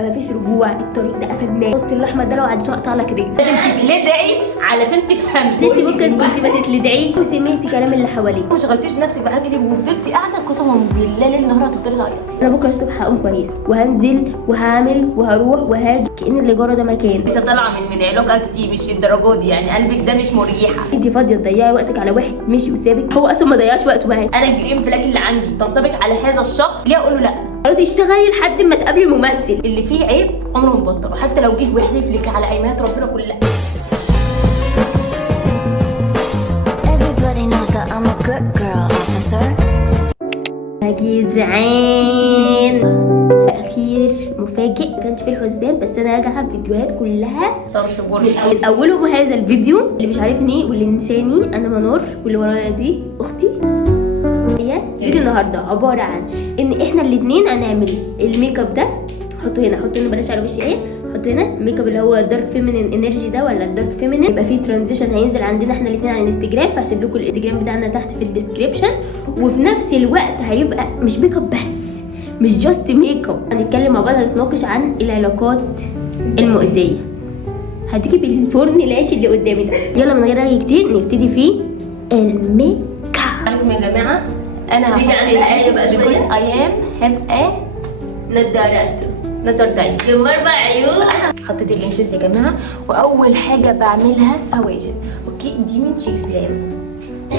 مفيش رجوع، الطريق ده قفلناه، الخط الاحمر ده لو عديته هقطع لك رجلك. لازم تتلدعي علشان تفهمي. انت ممكن كنت ما تتلدعيش وسمعتي كلام اللي حواليك، ما شغلتيش نفسك بحاجه دي وفضلتي قاعده قسما بالله ليل نهار هتفضلي تعيطي. انا بكره الصبح هقوم كويس وهنزل وهعمل وهروح وهاجي كأن اللي جرى ده مكان. لسه طالعه من علاقه دي، مش الدرجات دي يعني، قلبك ده مش مريحه. انت فاضيه تضيعي وقتك على واحد مشي وسابك؟ هو اصلا ما ضيعش وقته معاك. انا الجرين فلاج اللي عندي تنطبق على هذا الشخص، ليه اقول له لا؟ خلاص اشتغلي لحد ما تقابلي ممثل. اللي فيه عيب عمره ما بطله، حتى لو جه ويحلف لك على ايمانات ربنا كلها. Everybody knows that I'm a good girl, officer. جدعان اخير مفاجئ ما كانش في الحسبان، بس انا راجعه الفيديوهات كلها طرش بورش من اولهم هذا الفيديو. اللي مش عارفني واللي نساني انا منار، واللي ورايا دي اختي. هي فيديو النهارده عباره عن ان احنا الاثنين هنعمل الميك اب ده. حطوا هنا بلاش على وشي ايه، حط هنا ميك اب اللي هو الدارك فيمينين انرجي ده ولا الدارك فيمينين. يبقى فيه ترانزيشن هينزل عندنا احنا الاثنين على الانستجرام، فهسيب لكم الانستجرام بتاعنا تحت في الديسكريبشن. وفي نفس الوقت هيبقى مش ميك اب بس، مش جاست ميك اب، هنتكلم مع بعض، هنتناقش عن العلاقات المؤذيه. هتيجي بالفرن العيش اللي قدامي ده. يلا من غير رغي كتير نبتدي في الميك اب. عليكم يا جماعه، انا هحط الاسف because I am have a نظر ضعيف يوم 4 عيون. حطيت اللينسز يا جماعه، واول حاجه بعملها حواجب. اوكي دي من شيكسلام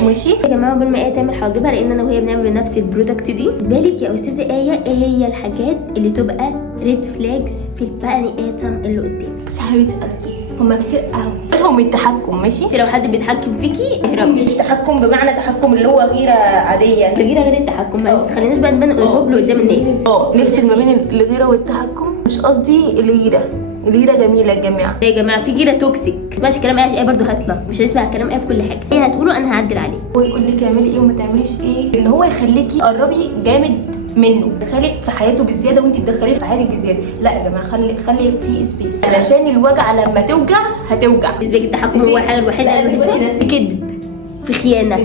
ماشي يا جماعه. قبل ما ايه تعمل حواجبها، لان انا وهي بنعمل نفس البرودكت دي. بالنسبه لك يا استاذه ايه هي الحاجات اللي تبقى ريد فلاجز في البني ادم اللي قدامك؟ بس يا حبيبتي انا هما كتير قوي. هم التحكم ماشي. انت لو حد بيتحكم فيكي اهربي. مش تحكم بمعنى تحكم اللي هو غيره عاديه، الغيره غير التحكم. ما تخليناش بقى نبان الهبل قدام الناس. نفصل ما بين الغيره والتحكم. مش قصدي الغيره جميله يا جماعه. يا جماعه في غيره توكسيك. ما تسمعش كلام ايه برضه هطلع، مش هنسمع كلام ايه في كل حاجه. هي هتقوله انا هعدل عليه. هو يقول لك اعملي ايه وما تعمليش ايه، ان هو يخليكي قربي جامد منه، تدخلي في حياته بالزياده وانت تدخليه في حياتك بالزياده. لا يا جماعه خلي في سبيس، علشان الوجع لما توجع هتوجع. بالنسبه لك التحكم هو الحاجه الوحيده اللي في كذب، في خيانه.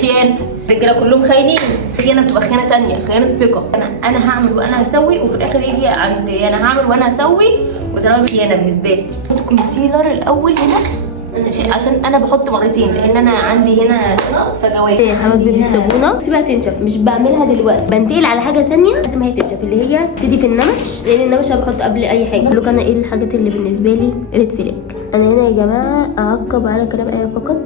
خيانه، الرجاله كلهم خاينين. خيانه بتبقى خيانه تانية، خيانه ثقه. انا هعمل وانا هسوي، وفي الاخر يجي عند انا هعمل وانا هسوي وسلام. خيانه بالنسبه لي. احط كونسيلر الاول هنا عشان انا بحط مرتين، لان انا عندي هنا فجوات. حواجبي بالصابونه سيبها تنشف، مش بعملها دلوقتي، بنتقل على حاجه تانية لحد ما هي تنشف، اللي هي تبتدي في النمش. لان النمش انا بحط قبل اي حاجه. اقول لك انا ايه الحاجات اللي بالنسبه لي ريد فلاج. انا هنا يا جماعه اعقب على كلام ايه فقط.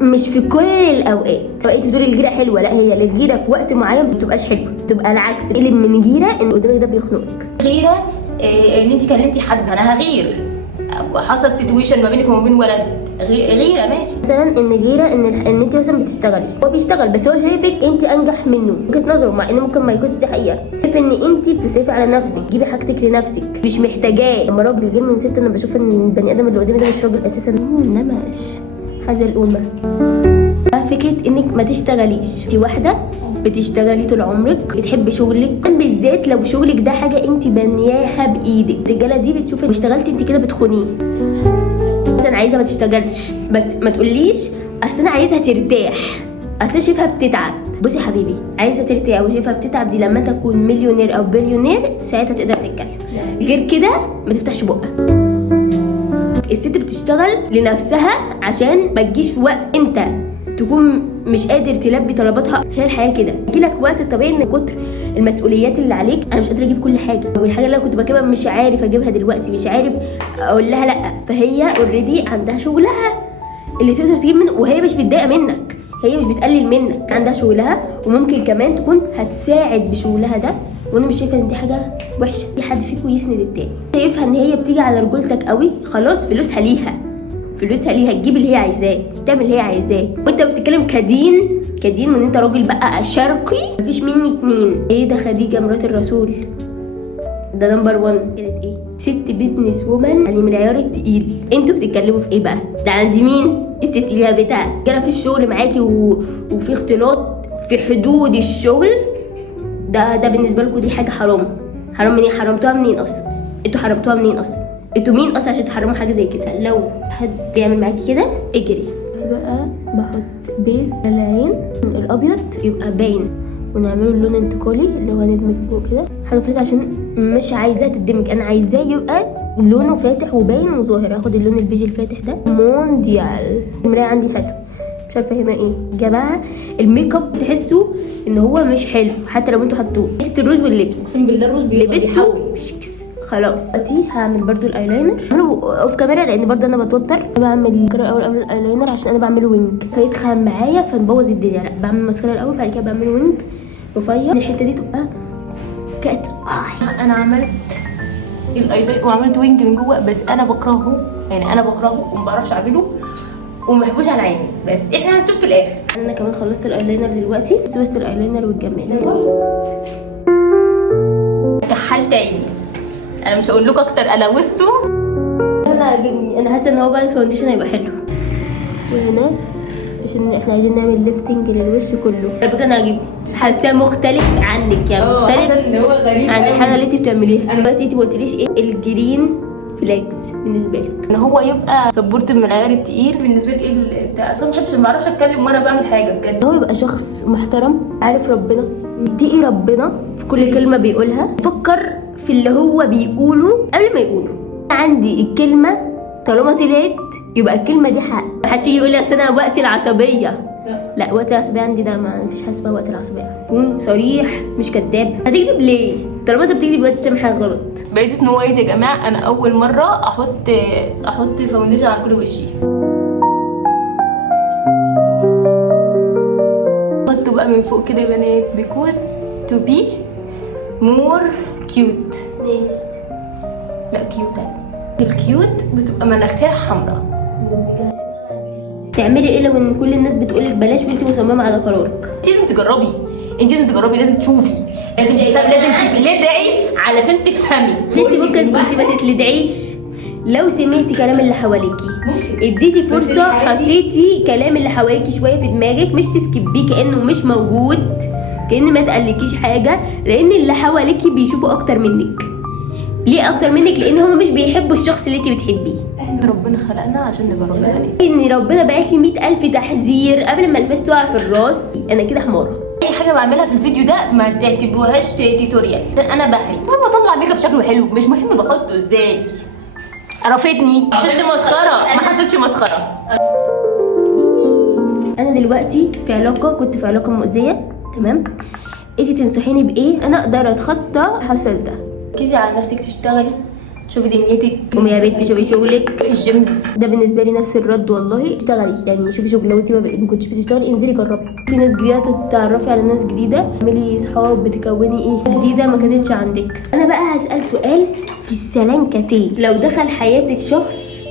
مش في كل الاوقات. اوقات بتقولي الجيره حلوه، لا هي الجيره في وقت معين ما بتبقاش حلوه، بتبقى العكس. اللي من جيره ان قدامك ده بيخنقك. غيره ان انت كلمتي حد، انا هغير. حصل سيتويشن ما بينك وما بين ولد، غيره ماشي. مثلا ان غيره ان انت مثلا بتشتغلي، هو بيشتغل بس هو شايفك انت انجح منه، وجهه نظره، مع ان ممكن ما يكونش دي حقيقه. شايف ان انت بتصرفي على نفسك، جيبي حاجتك لنفسك، مش محتاجاه. لما راجل غير من ست، انا بشوف ان البني ادم اللي قدامي ده مش راجل اساسا، نمش هذا الامه. فكره انك ما تشتغليش. انت واحده بتشتغلي طول عمرك، بتحبي شغلك، بالذات لو شغلك ده حاجه انت بنياها بايدك. الرجاله دي بتشوف اشتغلتي انت كده بتخونيه. مثلا عايزه ما تشتغلش، بس ما تقوليش اصل انا عايزها ترتاح، اصل شايفها بتتعب. بصي يا حبيبي، عايزه ترتاح وشايفها بتتعب دي لما تكون مليونير او بليونير، ساعتها تقدر تتكلم. غير كده ما تفتحش بقك. الست بتشتغل لنفسها عشان ما تجيش في وقت انت تكون مش قادر تلبي طلباتها. هي الحياه كده، يجيلك وقت الطبيعي ان كتر المسؤوليات اللي عليك انا مش قادره اجيب كل حاجه، والحاجه اللي انا كنت بجيبها مش عارف اجيبها دلوقتي، مش عارف اقول لها لا. فهي اوريدي عندها شغلها اللي تقدر تجيب منه، وهي مش متضايقه منك، هي مش بتقلل منك. عندها شغلها وممكن كمان تكون هتساعد بشغلها ده، وانا مش شايفه ان دي حاجه وحشه. في حد فيكم يسند التاني. شايفها ان هي بتيجي على رجولتك قوي، خلاص فلوسها ليها تجيب اللي هي عايزاه، تعمل اللي هي عايزاه. وانت بتتكلم كدين وان انت راجل بقى شرقي، مفيش مني اتنين. ايه ده خديجه مرات الرسول ده نمبر 1. كانت ايه؟ ست بيزنس وومن، يعني من العيار التقيل. انتوا بتتكلموا في ايه بقى؟ ده عند مين؟ الست اللي بتاعك جرى في الشغل معاكي وفي اختلاط في حدود الشغل ده بالنسبه لكم دي حاجه حرام. منين؟ حرمتوها منين اصلا؟ انتوا حرمتوها منين اصلا؟ انتوا مين اصلا عشان تحرموا حاجه زي كده؟ لو حد بيعمل معاكي كده اجري. بقى بحط بيز على العين الابيض يبقى باين، ونعمله اللون انتقالي اللي هو ندمج فوق كده حاجه فلات عشان مش عايزاه تدمج، انا عايزاه يبقى لونه فاتح وباين وظاهر. هاخد اللون البيج الفاتح ده مونديال. المرايه عندي حلو، مش عارفه هنا ايه جماعه. الميك اب تحسوا ان هو مش حلو حتى لو انتوا حطوه. لبست الروج واللبس، اقسم بالله الروج لبسته خلاص. دلوقتي هعمل برضو الايلاينر، هعمله اوف كاميرا لان برضو انا بتوتر. بعمل الماسكارا الاول قبل الايلاينر عشان انا بعمله وينج فيتخن معايا فنبوظ الدنيا. لا بعمل الماسكارا الاول بعد كده بعمل وينج رفيع. الحته دي تبقى كات. انا عملت الايلاينر وعملت وينج من جوه، بس انا بكرهه، يعني انا بكرهه وما بعرفش اعمله وما بحبوش على عيني، بس احنا هنشوف في الاخر. انا كمان خلصت الايلاينر دلوقتي، بس الايلاينر والجمال. كحلت عيني، انا مش هقول لكم اكتر، انا وسه انا عاجبني، انا حاسه ان هو بعد الفاونديشن هيبقى حلو. وهنا عشان احنا عايزين نعمل ليفتنج للوش كله. على فكره انا عاجبني، حاساه مختلف عنك، يعني مختلف ان هو غريب عن الحاجه اللي انت بتعمليها. انا دلوقتي انت ما قلتليش ايه الجرين فلاكس بالنسبه لك؟ ان هو يبقى سبورت من العيار التقيل. بالنسبه لك ايه بتاع؟ اصلا ما بعرفش اتكلم وانا بعمل حاجه بجد. هو يبقى شخص محترم عارف ربنا، يتقي ربنا في كل كلمه بيقولها، فكر في اللي هو بيقوله قبل ما يقوله. عندي الكلمه طالما طلعت يبقى الكلمه دي حق. محدش يجي يقول لي اصل انا وقت العصبيه، لا وقت العصبيه عندي ده ما فيش حاجه اسمها وقت العصبيه. كون صريح مش كذاب. هتكذب ليه؟ طالما انت بتكذب يبقى انت بتعمل حاجه غلط. بقيت سنو وايت يا جماعه. انا اول مره احط فاونديشن على كل وشي. حطه بقى من فوق كده يا بنات because to be more cute. لا كيوت يعني. الكيوت بتبقى مناخير حمراء. تعملي ايه لو ان كل الناس بتقولك بلاش وانت مصممه على قرارك؟ انت لازم تجربي، انت لازم تجربي، لازم تشوفي، لازم تفهمي، لازم تتلدعي علشان تفهمي. انت ممكن كنت ما تتلدعيش لو سمعتي كلام اللي حواليكي، اديتي فرصه، حطيتي كلام اللي حواليكي شويه في دماغك، مش تسكبيه كانه مش موجود، كأن ما تقلكيش حاجه، لان اللي حواليكي بيشوفوا اكتر منك. ليه اكتر منك؟ لان هم مش بيحبوا الشخص اللي انت بتحبيه. احنا ربنا خلقنا عشان نجرب عليه. ان ربنا بعت لي 100,000 تحذير قبل ما الفاس تقع في الراس. انا كده حماره. اي حاجه بعملها في الفيديو ده ما تعتبروهاش تيتوريال، انا بهري. المهم اطلع ميك اب شكله حلو، مش مهم بحطه ازاي. عرفتني ما حطيتش مسخره، ما حطيتش مسخره. انا دلوقتي في علاقه، كنت في علاقه مؤذيه، تمام؟ انتي تنصحيني بايه انا اقدر اتخطى الحصل ده؟ ركزي على نفسك، تشتغلي، شوفي دنيتك، قومي يا بنتي شوفي شغلك. الجيمز ده بالنسبه لي نفس الرد والله. اشتغلي، يعني شوفي شغل. لو انت ما كنتش بتشتغلي انزلي جربي. في ناس جديده، تتعرفي على ناس جديده، اعملي صحاب، بتكوني ايه جديده ما كانتش عندك. انا بقى هسال سؤال في السلنكتين. لو دخل حياتك شخص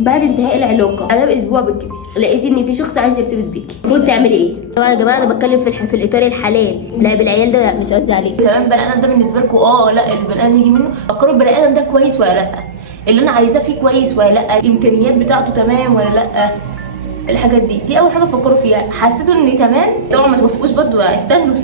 بعد انتهاء العلاقه بعد اسبوع بالكتير، لقيتي ان في شخص عايز يرتبط بيكي، المفروض تعملي ايه؟ طبعا يا جماعه انا بتكلم في الاطار الحلال، لعب العيال ده مش قصدي عليه. تمام. البني ادم ده بالنسبه لكم لا البني ادم يجي منه فكروا البني ادم ده كويس ولا لا، اللي انا عايزاه فيه كويس ولا لا، الامكانيات بتاعته تمام ولا لا. الحاجات دي اول حاجه فكروا فيها. حسيتوا ان تمام، طبعا ما توافقوش برضه، استنوا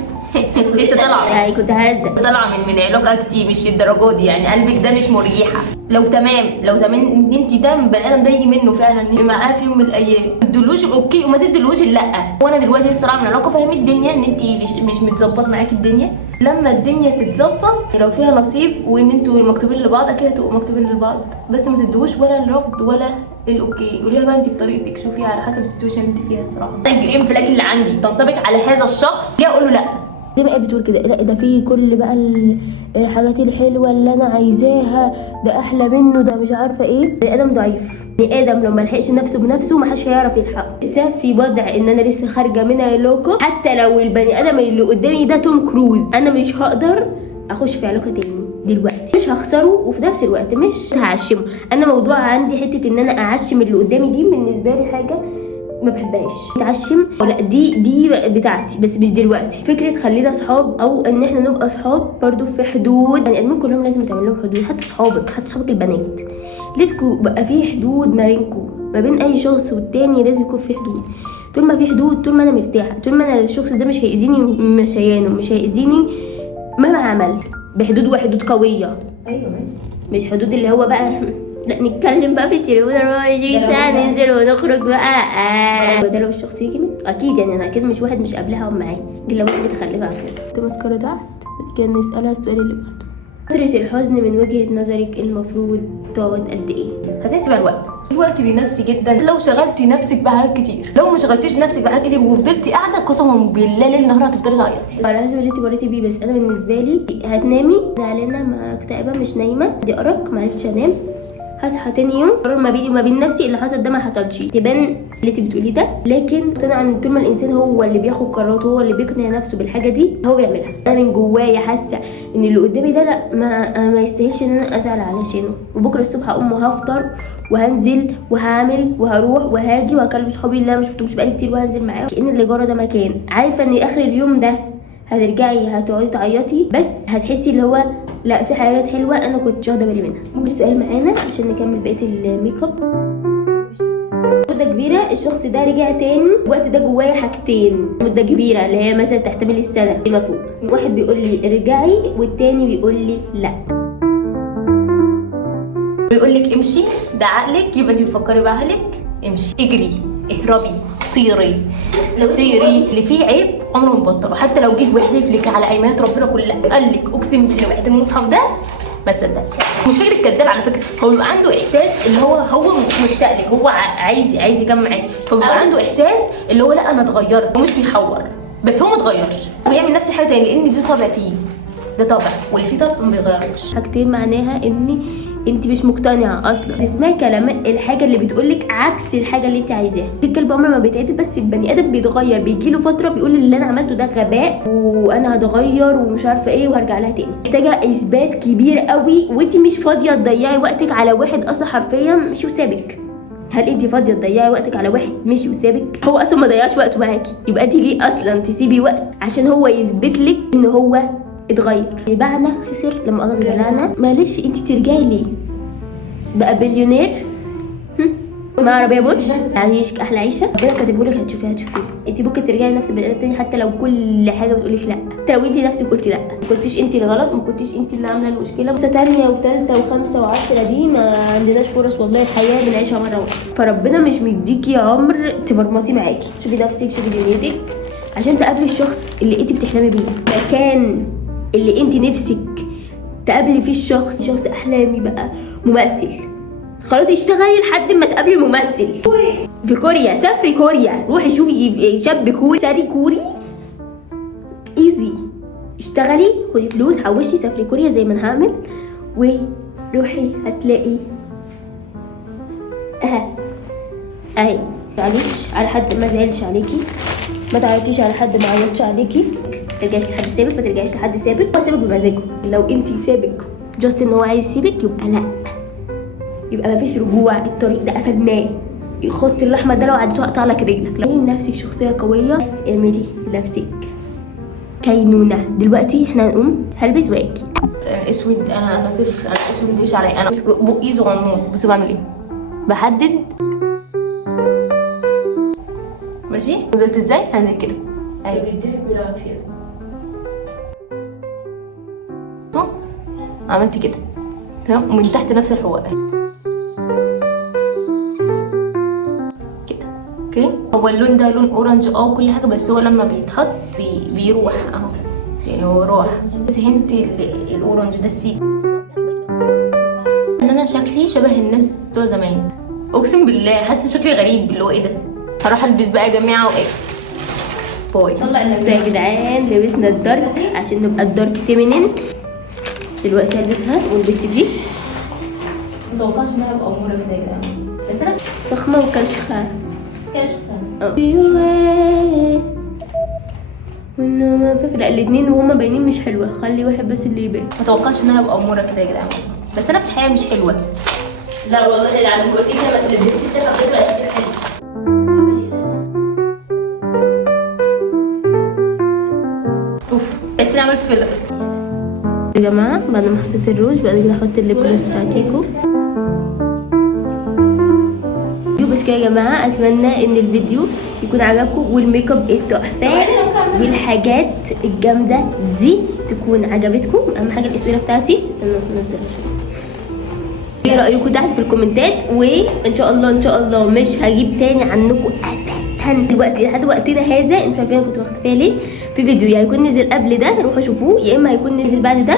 لسه طالعه يعني كنت هزه طالعه من علاقه كتير، مش الدرجات دي يعني. قلبك ده مش مريحه. لو تمام ان انت ده البني ادم ده يجي منه فعلا معاه في يوم من الايام، ما تدلوش اوكي وما تدلوش لا. وانا دلوقتي لسه طالعه من علاقه، فاهمه الدنيا ان انت مش متظبط معاكي الدنيا. لما الدنيا تتظبط لو فيها نصيب وان انتوا مكتوبين لبعض كده تبقوا مكتوبين لبعض، بس ما تدوش ولا الرفض ولا الاوكي. قوليها بقى انت بطريقتك، شوفيها على حسب السيتويشن اللي انت فيها. الصراحه الجرين فلاج اللي عندي تنطبق على هذا الشخص، ليه اقول له لا؟ زي ما بتقول كده، لا ده فيه كل بقى الحاجات الحلوه اللي انا عايزاها، ده احلى منه، ده مش عارفه ايه. بني ادم ضعيف، بني ادم لو ما لحقش نفسه بنفسه ما حدش هيعرف يلحقه. لسه في وضع ان انا لسه خارجه من علاقه، حتى لو البني ادم اللي قدامي ده توم كروز، انا مش هقدر اخش في علاقه تاني دلوقتي. مش هخسره وفي نفس الوقت مش هعشمه. انا موضوع عندي حته ان انا اعشم اللي قدامي دي بالنسبه لي حاجه ما بحبهاش. تعشم لا، دي بتاعتي بس مش دلوقتي. فكره خلينا اصحاب او ان احنا نبقى اصحاب برضو في حدود. يعني ادمين كلهم لازم تعمل لهم حدود، حتى صحابك البنات ليكوا بقى في حدود ما بينكم، ما بين اي شخص والتاني لازم يكون في حدود. طول ما في حدود، طول ما انا مرتاحه، طول ما انا الشخص ده مش هيأذيني مشيانه، مش هيأذيني مهما عمل، بحدود وحدود قويه. ايوه ماشي، مش حدود اللي هو بقى لا نتكلم بقى في التليفون 24 ساعة، ننزل ونخرج بقى. ده لو الشخص يجي مني اكيد يعني انا اكيد مش واحد مش قابلها اقعد معاه الا واحد متخلفه عارفه. كنت ماسكاره تحت كان نسالها السؤال اللي بعده. فترة الحزن من وجهة نظرك المفروض تقعد قد ايه؟ هتنسي بقى الوقت بينسي جدا لو شغلتي نفسك بحاجات كتير. لو ما شغلتيش نفسك بحاجات كتير وفضلتي قاعده قسما بالله ليل نهار هتفضلي تعيطي. على حسب اللي انت مريتي بيه، بس انا بالنسبه لي هتنامي زعلانه مكتئبه مش نايمه دي ارق معرفتش انام، هصحى تاني يوم قرار ما بيني وما بين نفسي اللي حصل ده ما حصلش، تبان اللي انت بتقوليه ده. لكن اقتنع ان طول ما الانسان هو اللي بياخد قرارات هو اللي بيقنع نفسه بالحاجه دي هو بيعملها. انا من جوايا حاسه ان اللي قدامي ده لا ما يستاهلش ان انا ازعل علشانه، وبكره الصبح هقوم وهفطر وهنزل وهعمل وهروح وهاجي وهكلم صحابي اللي انا ما شفتهمش بقالي كتير وهنزل معاهم كأن اللي جرى ده مكان. عارفه ان اخر اليوم ده هترجعي هتقعدي تعيطي، بس هتحسي اللي هو لا في حاجات حلوه انا كنت واخده بالي منها. ممكن السؤال معانا عشان نكمل بقيه الميك اب. مده كبيره الشخص ده رجع تاني، الوقت ده جوايا حاجتين، مده كبيره اللي هي مثلا تحتمل السنه فيما فوق. واحد بيقول لي ارجعي والتاني بيقول لي لا. بيقول لك امشي ده عقلك، يبقى انت بتفكري بعقلك. امشي، اجري، اهربي، طيري اللي فيه عيب عمره ما بطله. حتى لو جيت ويحلف لك على ايمانات ربنا كلها قال لك اقسم بالله وحياة المصحف ده ما تصدق. مش فكره كذاب على فكره، هو بيبقى عنده احساس اللي هو مشتاق لك، هو عايز يكمل معاك، فبيبقى عنده احساس اللي هو لا انا اتغيرت، هو مش بيحور بس هو ما اتغيرش ويعمل نفس الحاجه تاني لان ده طبع فيه، ده طبع واللي فيه طبع ما بيغيروش. حاجتين معناها ان انت مش مقتنعه اصلا، تسمعي كلام الحاجه اللي بتقولك عكس الحاجه اللي انت عايزاها. الكلب عمره ما بيتعدل، بس البني ادم بيتغير، بيجيله فتره بيقول اللي انا عملته ده غباء وانا هتغير ومش عارفه ايه وهرجع لها تاني. محتاجه اثبات كبير قوي وانت مش فاضيه تضيعي وقتك على واحد اصلا حرفيا مشي وسابك. هل انت فاضيه تضيعي وقتك على واحد مشي وسابك؟ هو اصلا ما ضيعش وقت معاكي، يبقى انت ليه اصلا تسيبي وقت عشان هو يثبت لك ان هو اتغير؟ باعنا خسر لما اغزل لعنه، معلش انت ترجعي ليه؟ بقى بليونير مع عربيه بوش عايشك احلى عيشه ربنا كاتبهولك هتشوفيها. انت ممكن ترجعي لنفس البني ادم تاني حتى لو كل حاجه بتقولك لا، حتى لو انت نفسك قلتي لا، ما كنتيش انت الغلط، ما كنتيش انت اللي عامله المشكله. بس تانية وثالثه وخمسه و10 دي ما عندناش فرص والله، الحياه بنعيشها مره واحده، فربنا مش مديكي عمر تمرمطي معاكي. شوفي نفسك، شوفي دنيتك عشان تقابلي الشخص اللي انت بتحلمي بيه، مكان اللي انت نفسك تقابلي فيه شخص احلامي بقى ممثل. خلاص اشتغلي لحد ما تقابلي ممثل في كوريا، سافري كوريا، روحي شوفي شاب كوري ساري كوري ايزي، اشتغلي خدي فلوس حوشي سافري كوريا زي ما انا هعمل، وروحي هتلاقي اهي. معلش على حد ما زعلش عليكي، ما تعيطيش على حد ما عيطش عليكي، ما ترجعيش لحد سابق، ما ترجعيش لحد سابق، هو سابق بمزاجه. لو انت سابق جاست ان هو عايز يسيبك يبقى لا، يبقى مفيش رجوع، الطريق ده قفلناه، الخط الاحمر ده لو عديته هقطع لك رجلك. لو نفسك شخصيه قويه اعملي لنفسك كينونه. دلوقتي احنا هنقوم هلبس واجي. الاسود انا صفر، انا الاسود مفيش عليا، انا بقي صغنون. بس بعمل ايه؟ بحدد ماشي. نزلت ازاي؟ هنزل كده ايوه بيديلك بالعافيه. عملت كده تمام، ومن تحت نفس الحواء كده. اوكي، هو اللون ده لون اورنج وكل حاجه، بس هو لما بيتحط بيروح اهو، يعني هو راح. بس هنت الاورنج ده السيب ان انا شكلي شبه الناس بتوع زمان. اقسم بالله حاسه شكلي غريب، اللي هو ايه ده. هروح البس بقى يا جماعه وايه باي. طلع لسه يا جدعان لبسنا الدارك عشان نبقى الدارك فيمينين. دلوقتي هلبسها ولبست دي. متوقعش انها ابقى اموره كده يا جدعان، بس انا فخمه وكشخه وانه ما في لا الاثنين وهما باينين مش حلوه، خلي واحد بس اللي يبان. متوقعش انها ابقى اموره كده يا جدعان، بس انا في الحقيقه مش حلوه. لا والله اللي عندي قلت كده ما تلبسيش كده هتبقى شكلك حلو. اوف بس انا عملت فيلر يا جماعه. بعد ما حطيت الروج بعد كده احط الليب جلوس بتاع كيكو. بس كده يا جماعه، اتمنى ان الفيديو يكون عجبكم والميك اب التحفه والحاجات الجامده دي تكون عجبتكم. اهم حاجه الاسوره بتاعتي، استنوا ننزلها شويه. ايه رايكم تحت في الكومنتات، وان شاء الله ان شاء الله مش هجيب تاني عنكم ابدا الوقت لحد وقتنا هذا انتوا عارفين كنت مختفيه ليه. في فيديو يا هيكون نزل قبل ده روحوا شوفوه، يا اما هيكون نزل بعد ده.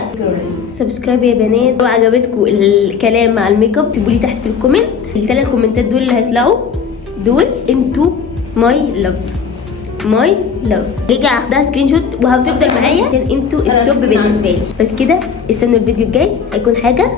سبسكرايب يا بنات. لو عجبتكم الكلام مع الميك اب تقولي تحت في الكومنت. ال3 كومنتات دول اللي هيطلعوا دول انتوا ماي لاف. ماي لاف رجع اخدها سكرين شوت وهتفضل معايا عشان انتوا التوب بالنسبه لي. بس كده استنوا الفيديو الجاي هيكون حاجه